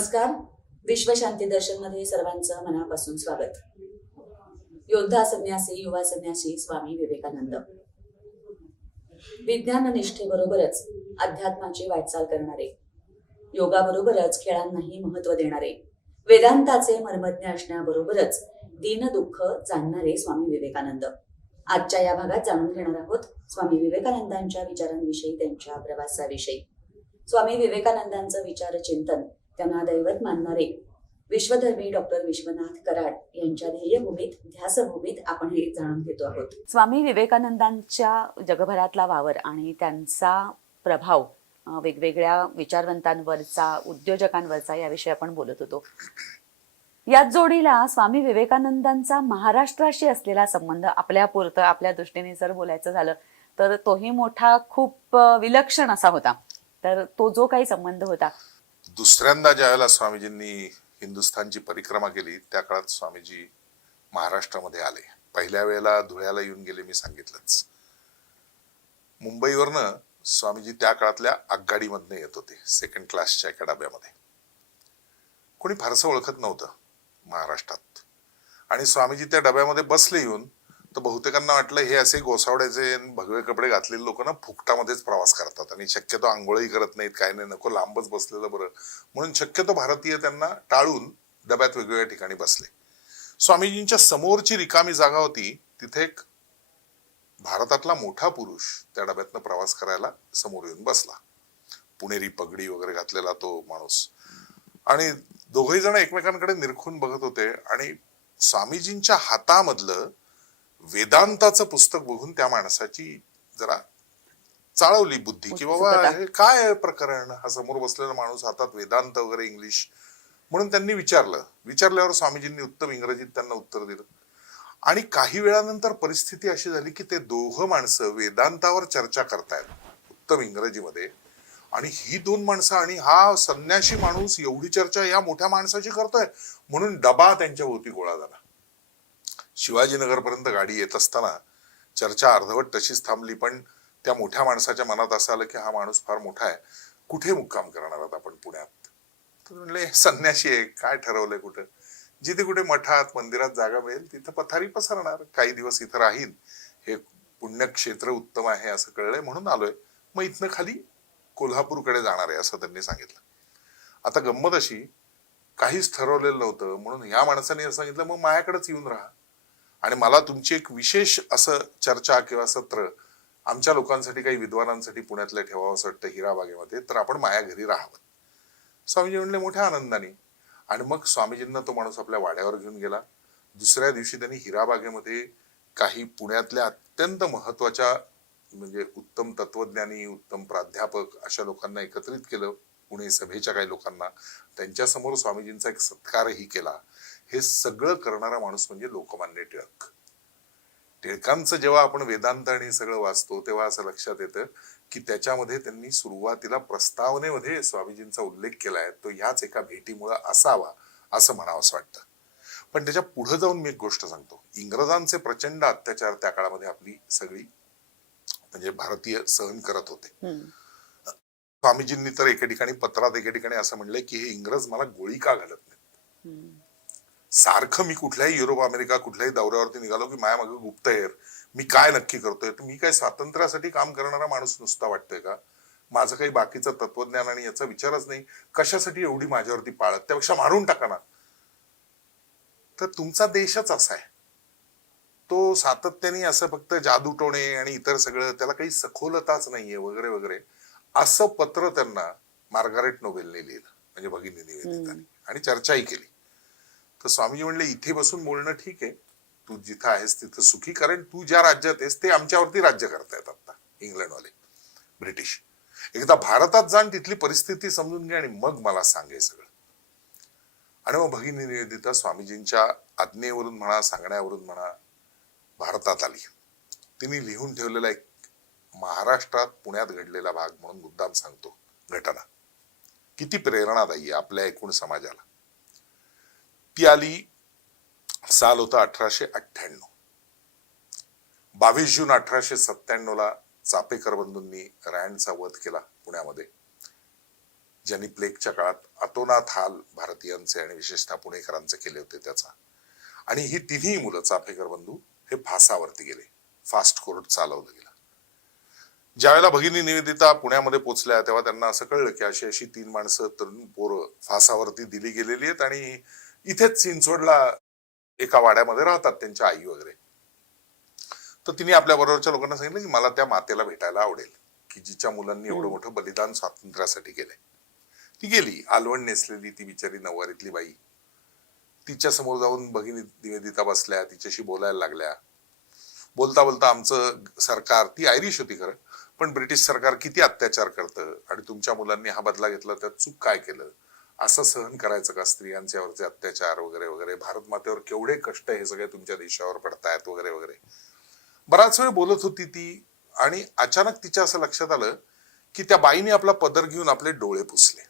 नमस्कार. विश्वशांती दर्शनमध्ये सर्वांचं मनापासून स्वागत. योद्धा संन्यासी युवा संन्यासी स्वामी विवेकानंद. विज्ञान निष्ठेबरोबरच अध्यात्माची वाटचाल करणारे योगाबरोबरच खेळांनाही महत्त्व देणारे वेदांताचे मर्मज्ञ असण्याबरोबरच दीन दुःख जाणणारे स्वामी विवेकानंद. आजच्या या भागात जाणून घेणार आहोत स्वामी विवेकानंदांच्या विचारांविषयी त्यांच्या प्रवासाविषयी. स्वामी विवेकानंदांचं विचार चिंतन त्यांना दैवत मानणारे. विश्वधर्मी डॉक्टर विश्वनाथ कराड यांच्या ध्येयभूमीत ध्यासभूमीत आपण हे जाणून घेतो आहोत. स्वामी विवेकानंदांच्या जगभरातला वावर आणि त्यांचा प्रभाव वेगवेगळ्या विचारवंतांवरचा उद्योजकांवरचा याविषयी आपण बोलत होतो. याच जोडीला स्वामी विवेकानंदांचा महाराष्ट्राशी असलेला संबंध आपल्या पुरतं आपल्या दृष्टीने जर बोलायचं झालं तर तोही मोठा खूप विलक्षण असा होता. तर तो जो काही संबंध होता दुसऱ्यांदा ज्यावेळेला स्वामीजींनी हिंदुस्थानची परिक्रमा केली त्या काळात स्वामीजी महाराष्ट्रामध्ये आले. पहिल्या वेळेला धुळ्याला येऊन गेले मी सांगितलंच. मुंबईवरनं स्वामीजी त्या काळातल्या आगगाडीमधनं येत होते सेकंड क्लासच्या एका डब्यामध्ये. कोणी फारसं ओळखत नव्हतं महाराष्ट्रात. आणि स्वामीजी त्या डब्यामध्ये बसले येऊन तर बहुतेकांना वाटलं हे असे गोसावड्याचे भगवे कपडे घातलेले लोक ना फुकटामध्येच प्रवास करतात. आणि शक्यतो आंघोळही करत नाहीत काय नाही नको लांबच बसलेलं बरं. म्हणून शक्यतो भारतीय त्यांना टाळून डब्यात वेगवेगळ्या ठिकाणी बसले. स्वामीजींच्या समोरची रिकामी जागा होती तिथे एक भारतातला मोठा पुरुष त्या डब्यातनं प्रवास करायला समोर येऊन बसला. पुणेरी पगडी वगैरे घातलेला तो माणूस. आणि दोघही जण एकमेकांकडे निरखून बघत होते. आणि स्वामीजींच्या हातामधलं वेदांताचं पुस्तक बघून त्या माणसाची जरा चाळवली बुद्धी की बाबा. हे काय प्रकरण? हा समोर बसलेला माणूस हातात वेदांत वगैरे इंग्लिश म्हणून त्यांनी विचारलं. विचारल्यावर स्वामीजींनी उत्तम इंग्रजीत त्यांना उत्तर दिलं. आणि काही वेळानंतर परिस्थिती अशी झाली की ते दोघं माणसं वेदांतावर चर्चा करतायत उत्तम इंग्रजीमध्ये. आणि ही दोन माणसं आणि हा संन्याशी माणूस एवढी चर्चा या मोठ्या माणसाची करतोय म्हणून डबा त्यांच्या भोवती गोळा झाला. शिवाजीनगरपर्यंत गाडी येत असताना चर्चा अर्धवट तशीच थांबली पण त्या मोठ्या माणसाच्या मनात असं आलं की हा माणूस फार मोठा आहे. कुठे मुक्काम करणार आहात आपण पुण्यात? तर म्हणले संन्याशी आहे काय ठरवलंय कुठं? जिथे कुठे मठात मंदिरात जागा मिळेल तिथं पथारी पसरणार काही दिवस इथं राहील हे पुण्यक्षेत्र उत्तम आहे असं कळलंय म्हणून आलोय. मग इथनं खाली कोल्हापूरकडे जाणार आहे असं त्यांनी सांगितलं. आता गंमत अशी काहीच ठरवलेलं नव्हतं म्हणून ह्या माणसाने असं सांगितलं मग माझ्याकडेच येऊन राहा. आणि मला तुमची एक विशेष असं चर्चा किंवा सत्र आमच्या लोकांसाठी काही विद्वानांसाठी पुण्यातल्या ठेवावं असं वाटतं हिराबागेमध्ये तर आपण माया घरी राहावं. स्वामीजी म्हणले मोठ्या आनंदाने. आणि मग स्वामीजींना तो माणूस आपल्या वाड्यावर घेऊन गेला. दुसऱ्या दिवशी त्यांनी हिराबागेमध्ये काही पुण्यातल्या अत्यंत महत्त्वाच्या म्हणजे उत्तम तत्वज्ञानी उत्तम प्राध्यापक अशा लोकांना एकत्रित केलं. पुणे सभेच्या काही लोकांना. त्यांच्यासमोर स्वामीजींचा एक सत्कारही केला. हे सगळं करणारा माणूस म्हणजे लोकमान्य टिळक. टिळकांचं जेव्हा आपण वेदांत आणि सगळं वाचतो तेव्हा असं लक्षात येतं की त्याच्यामध्ये त्यांनी सुरुवातीला प्रस्तावनेमध्ये स्वामीजींचा उल्लेख केलाय तो ह्याच एका भेटीमुळे असावा असं म्हणावं असं वाटतं. पण त्याच्या पुढे जाऊन मी एक गोष्ट सांगतो. इंग्रजांचे प्रचंड अत्याचार त्या काळामध्ये आपली सगळी म्हणजे भारतीय सहन करत होते. स्वामीजींनी तर एके ठिकाणी पत्रात एके ठिकाणी असं म्हणलंय की हे इंग्रज मला गोळी का घालत नाहीत. सारखं मी कुठल्याही युरोप अमेरिका कुठल्याही दौऱ्यावरती निघालो की माया मागे गुप्तहेर. मी काय नक्की करतोय? तर मी काय स्वातंत्र्यासाठी काम करणारा माणूस नुसता वाटतोय का? माझं काही बाकीचं तत्वज्ञान आणि याचा विचारच नाही. कशासाठी एवढी माझ्यावरती पाळत त्यापेक्षा मारून टाका ना. तर तुमचा देशच असा आहे. तो सातत्याने असं फक्त जादूटोणे आणि इतर सगळं त्याला काही सखोलताच नाहीये वगैरे वगैरे. असं पत्र त्यांना मार्गारेट नोबेलने लिहिलं. म्हणजे भगिनी निवेदिताने आणि चर्चाही केली. तर स्वामीजी म्हणले इथे बसून बोलणं ठीक आहे. तू जिथं आहेस तिथं सुखी कारण तू ज्या राज्यात आहेस ते आमच्यावरती राज्य करतायत आता इंग्लंडवाले ब्रिटिश. एकदा भारतात जाण तिथली परिस्थिती समजून घे आणि मग मला सांगे सगळं. आणि मग भगिनी निवेदिता स्वामीजींच्या आज्ञेवरून म्हणा सांगण्यावरून म्हणा भारतात आली. तिने लिहून ठेवलेला एक महाराष्ट्रात पुण्यात घडलेला भाग म्हणून मुद्दाम सांगतो घटना. किती प्रेरणादायी आपल्या एकूण समाजाला. ती आली साल होता अठराशे अठ्ठ्याण्णव. बावीस जून अठराशे सत्त्याण्णव ला चापेकर बंधूंनी रँडचा वध केला पुण्यामध्ये. ज्यांनी प्लेगच्या काळात अतोनात हाल भारतीयांचे आणि विशेषतः पुणेकरांचे केले होते त्याचा. आणि ही तिन्ही मुलं चापेकर बंधू हे फासावरती गेले. फास्ट कोर्ट चालवलं गेलं. ज्यावेळेला भगिनी निवेदिता पुण्यामध्ये पोचल्या तेव्हा त्यांना असं कळलं की अशी अशी तीन माणसं तरुण पोरं फासावरती दिली गेलेली आहेत आणि इथेच चिंचवडला एका वाड्यामध्ये राहतात त्यांच्या आई वगैरे. तर तिने आपल्या बरोबरच्या लोकांना सांगितलं की मला त्या मातेला भेटायला आवडेल की जिच्या मुलांनी एवढं मोठं बलिदान स्वातंत्र्यासाठी केलंय. ती गेली आलवण नेसलेली ती बिचारी नऊवारीतली बाई. तिच्या समोर जाऊन भगिनी निवेदिता बसल्या तिच्याशी बोलायला लागल्या. बोलता बोलता आमचं सरकार ती आयरिश होती खरं पण ब्रिटिश सरकार किती अत्याचार करतं आणि तुमच्या मुलांनी हा बदला घेतला त्यात चूक काय केलं? असं सहन करायचं का स्त्रियांच्यावरचे अत्याचार वगैरे वगैरे? भारत मातेवर केवढे कष्ट हे सगळे तुमच्या देशावर पडतायत वगैरे वगैरे. बराच वेळ बोलत होती ती आणि अचानक तिच्या असं लक्षात आलं की त्या बाईने आपला पदर घेऊन आपले डोळे पुसले.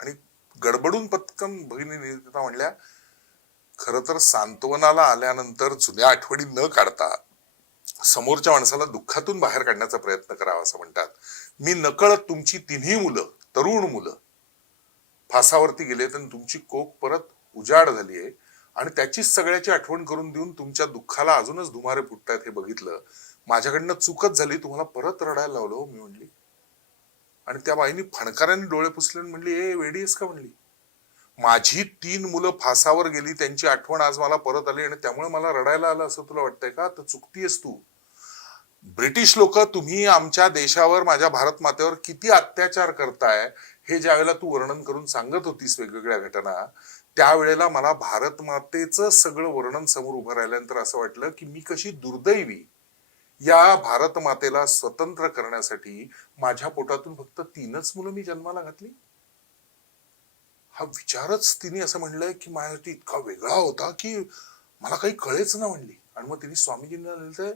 आणि गडबडून पटकन भगिनी निवेदिता म्हणल्या खर तर सांत्वनाला आल्यानंतर जुन्या आठवणी न काढता समोरच्या माणसाला दुःखातून बाहेर काढण्याचा प्रयत्न करावा असं म्हणतात. मी नकळत तुमची तिन्ही मुलं तरुण मुलं. फासावरती गेले तर तुमची कोक परत उजाड झाली आहे. आणि त्याचीच सगळ्याची आठवण करून देऊन तुमच्या दुःखाला अजूनच धुमारे फुटतायत हे बघितलं. माझ्याकडनं चुकत झाली तुम्हाला परत रडायला लावलं हो, मी म्हणली. आणि त्या बाईनी फणकाराने डोळे पुसले आणि म्हणली ए वेडी आहेस का? म्हणली. माझी तीन मुलं फासावर गेली त्यांची आठवण आज मला परत आली आणि त्यामुळे मला रडायला आलं असं तुला वाटतंय का? तर चुकतीयस तू. ब्रिटिश लोक तुम्ही आमच्या देशावर माझ्या भारत मातेवर किती अत्याचार करताय हे ज्या वेळेला तू वर्णन करून सांगत होतीस वेगवेगळ्या घटना त्यावेळेला मला भारत मातेचं सगळं वर्णन समोर उभं राहिल्यानंतर असं वाटलं की मी कशी दुर्दैवी या भारत मातेला स्वतंत्र करण्यासाठी माझ्या पोटातून फक्त तीनच मुलं मी जन्माला घातली. हा विचारच तिने असं म्हणलंय की माझ्यासाठी इतका वेगळा होता की मला काही कळेच ना म्हणली. आणि मग तिने स्वामीजींना लिहिलं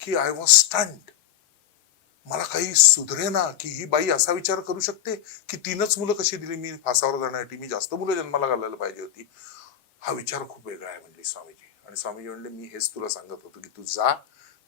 की आय वॉज स्टंट मला काही सुधरे ना की ही बाई असा विचार करू शकते की तीनच मुलं कशी दिली मी फासावर जाण्यासाठी? मी जास्त मुलं जन्माला घालायला पाहिजे होती. हा विचार खूप वेगळा आहे म्हणली स्वामीजी. आणि स्वामीजी म्हणले मी हेच तुला सांगत होतो की तू जा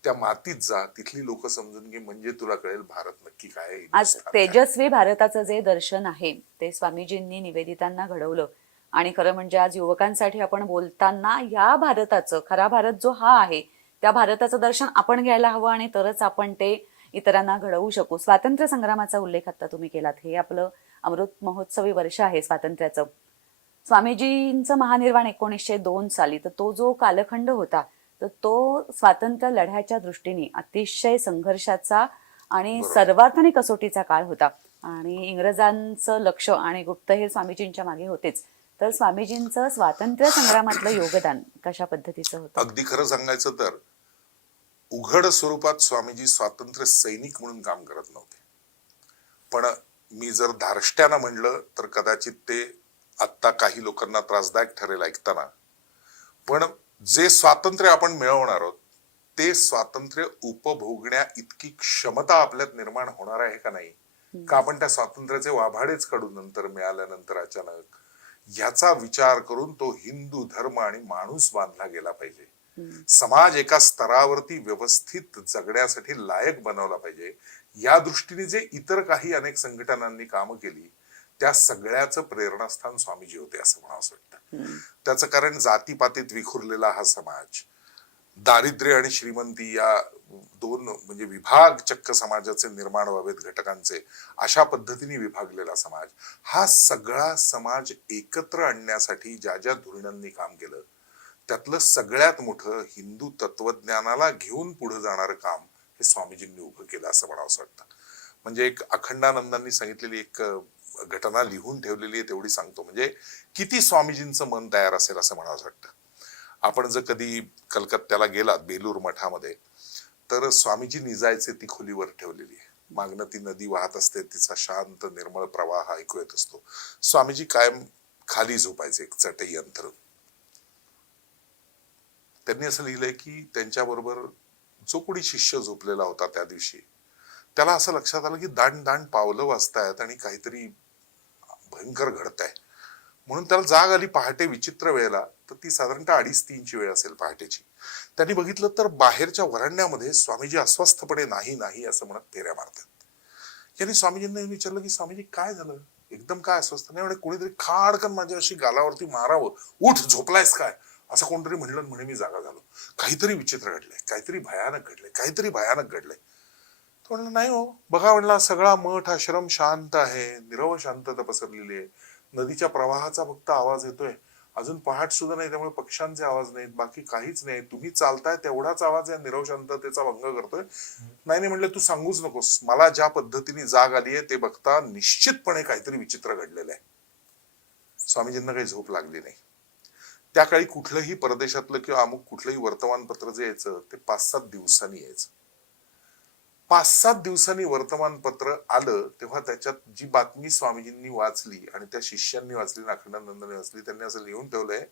त्या मातीत जा तिथली लोक समजून घे म्हणजे तुला कळेल भारत नक्की काय आज. तेजस्वी भारताचं जे दर्शन आहे ते स्वामीजींनी निवेदितांना घडवलं. आणि खरं म्हणजे आज युवकांसाठी आपण बोलताना या भारताचं खरा भारत जो हा आहे त्या भारताचं दर्शन आपण घ्यायला हवं आणि तरच आपण ते इतरांना घडवू शकू. स्वातंत्र्य संग्रामाचा उल्लेख आता तुम्ही केलात. हे आपलं अमृत महोत्सवी वर्ष आहे स्वातंत्र्याचं. स्वामीजींचं महानिर्वाण एकोणीसशे दोन साली तर तो जो कालखंड होता तर तो स्वातंत्र्य लढ्याच्या दृष्टीने अतिशय संघर्षाचा आणि. सर्वार्थाने कसोटीचा काळ होता. आणि इंग्रजांचं लक्ष आणि गुप्त हे स्वामीजींच्या मागे होतेच. तर स्वामीजींचं स्वातंत्र्य संग्रामातलं योगदान कशा पद्धतीचं होतं? अगदी खरं सांगायचं तर उघड स्वरूपात स्वामीजी स्वातंत्र्य सैनिक म्हणून काम करत नव्हते. पण मी जर धारष्ट्यानं म्हणलं तर कदाचित ते आत्ता काही लोकांना त्रासदायक ठरेल ऐकताना. पण जे स्वातंत्र्य आपण मिळवणार आहोत ते स्वातंत्र्य उपभोगण्या इतकी क्षमता आपल्यात निर्माण होणार आहे का नाही? का आपण त्या स्वातंत्र्याचे वाभाडेच काढून नंतर मिळाल्यानंतर अचानक? याचा विचार करून तो हिंदू धर्म आणि माणूस बांधला गेला पाहिजे. समाज एका स्तरावरती व्यवस्थित जगण्यासाठी लायक बनवला पाहिजे. या दृष्टीने जे इतर काही अनेक संघटनांनी कामं केली त्या सगळ्याचं प्रेरणास्थान स्वामीजी होते असं म्हणावं असं वाटतं. त्याचं कारण जातीपातीत विखुरलेला हा समाज दारिद्र्य आणि श्रीमंती या दोन म्हणजे विभाग चक्क समाजाचे निर्माण व्हावेत घटकांचे अशा पद्धतीने विभागलेला समाज. हा सगळा समाज एकत्र आणण्यासाठी ज्या ज्या धोरणांनी काम केलं त्यातलं सगळ्यात मोठं हिंदू तत्वज्ञानाला घेऊन पुढे जाणारं काम हे स्वामीजींनी उभं केलं असं मला असं वाटतं. म्हणजे एक अखंडानंदांनी सांगितलेली एक घटना लिहून ठेवलेली आहे तेवढी सांगतो. म्हणजे किती स्वामीजींचं मन तयार असेल असं म्हणावं असं वाटतं. आपण जर कधी कलकत्त्याला गेलात बेलूर मठामध्ये तर स्वामीजी निजायचे ती खोलीवर ठेवलेली आहे. मागणं ती नदी वाहत असते तिचा शांत निर्मळ प्रवाह ऐकू येत असतो. स्वामीजी कायम खाली झोपायचे एक चटई अंतरून त्यांनी असं लिहिलंय की त्यांच्याबरोबर जो कोणी शिष्य झोपलेला होता त्या दिवशी त्याला असं लक्षात आलं की दांड दांड पावलं वाजतायत आणि काहीतरी भयंकर घडत आहे म्हणून त्याला जाग आली पहाटे विचित्र वेळेला तर ती साधारणतः अडीच तीनची वेळ असेल पहाटेची. त्यांनी बघितलं तर बाहेरच्या वरांड्यामध्ये स्वामीजी अस्वस्थपणे नाही नाही असं म्हणत फेऱ्या मारतात. यांनी स्वामीजींना विचारलं की स्वामीजी काय झालं? एकदम काय अस्वस्थ? नाही म्हणे कोणीतरी खाडकन माझ्या अशी गालावरती मारावं. उठ झोपलायस काय? असं कोणतरी म्हणलं म्हणे मी जागा झालो काहीतरी विचित्र घडलंय काहीतरी भयानक घडलंय काहीतरी भयानक घडलंय. तो म्हणला नाही हो. बघा म्हणला सगळा मठ आश्रम शांत आहे निरव शांतता पसरलेली आहे. नदीच्या प्रवाहाचा फक्त आवाज येतोय. अजून पहाट सुद्धा नाही त्यामुळे पक्ष्यांचे आवाज नाहीत बाकी काहीच नाही. तुम्ही चालताय तेवढाच आवाज या निरव शांततेचा भंग करतोय. नाही नाही म्हणलं तू सांगूच नकोस. मला ज्या पद्धतीने जाग आली आहे ते बघता निश्चितपणे काहीतरी विचित्र घडलेलं आहे. स्वामीजींना काही झोप लागली नाही. त्या काळी कुठलंही परदेशातलं किंवा अमुक कुठलंही वर्तमानपत्र जे यायचं ते पाच सात दिवसांनी यायचं. पाच सात दिवसांनी वर्तमानपत्र आलं तेव्हा त्याच्यात जी बातमी स्वामीजींनी वाचली आणि त्या शिष्यांनी वाचली नाखंडानंदाने वाचली त्यांनी असं लिहून ठेवलंय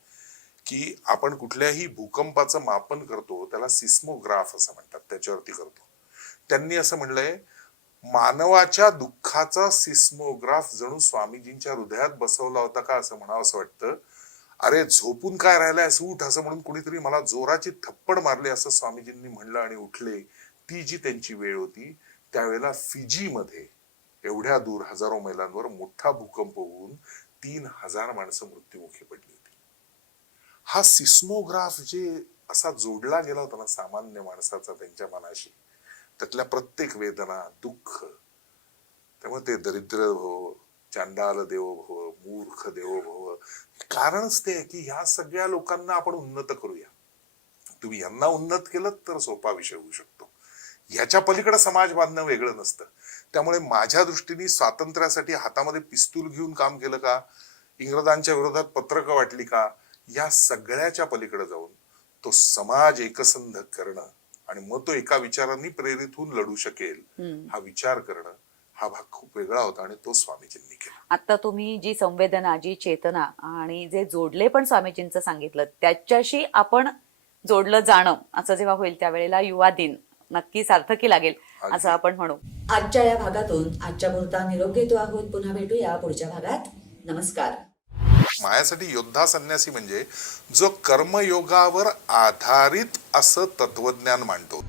की आपण कुठल्याही भूकंपाचं मापन करतो त्याला सिस्मोग्राफ असं म्हणतात त्याच्यावरती करतो. त्यांनी असं म्हणलंय मानवाच्या दुःखाचा सिस्मोग्राफ जणू स्वामीजींच्या हृदयात बसवला होता का? असं म्हणावं असं वाटतं. अरे झोपून काय राहिलाय? उठ असं म्हणून कुणीतरी मला जोराची थप्पड मारली असं स्वामीजींनी म्हणलं आणि उठले. ती जी त्यांची वेळ होती त्यावेळेला फिजी मध्ये एवढ्या दूर हजारो मैलांवर मोठा भूकंप होऊन तीन हजार माणसं मृत्युमुखी पडली होती. हा सिस्मोग्राफ जे असा जोडला गेला होता ना सामान्य माणसाचा त्यांच्या मनाशी त्यातल्या प्रत्येक वेदना दुःख त्यामुळे ते दरिद्र भव चांडाल देवो भव मूर्ख देवो भव कारणच ते आहे की ह्या सगळ्या लोकांना आपण उन्नत करूया. तुम्ही यांना उन्नत केलं तर सोपा विषय होऊ शकतो. ह्याच्या पलीकडे समाज बांधणं वेगळं नसतं. त्यामुळे माझ्या दृष्टीने स्वातंत्र्यासाठी हातामध्ये पिस्तूल घेऊन काम केलं का? इंग्रजांच्या विरोधात पत्रकं वाटली का? या सगळ्याच्या पलीकडे जाऊन तो समाज एकसंध करणं आणि मग तो एका विचारांनी प्रेरित होऊन लढू शकेल हा विचार करणं हा भाग खूप वेगळा होता आणि तो स्वामीजींनी आता तुम्ही जी संवेदना जी चेतना आणि जे जोडले पण स्वामीजींचं सांगितलं त्याच्याशी आपण जोडलं जाणं असं जेव्हा होईल त्यावेळेला युवा दिन नक्की सार्थकी लागेल असं आपण म्हणू. आजच्या या भागातून आजच्या पुरता निरोप घेतो आहोत. पुन्हा भेटूया पुढच्या भागात. नमस्कार. माझ्यासाठी योद्धा संन्यासी म्हणजे जो कर्मयोगावर आधारित असं तत्वज्ञान मांडतो.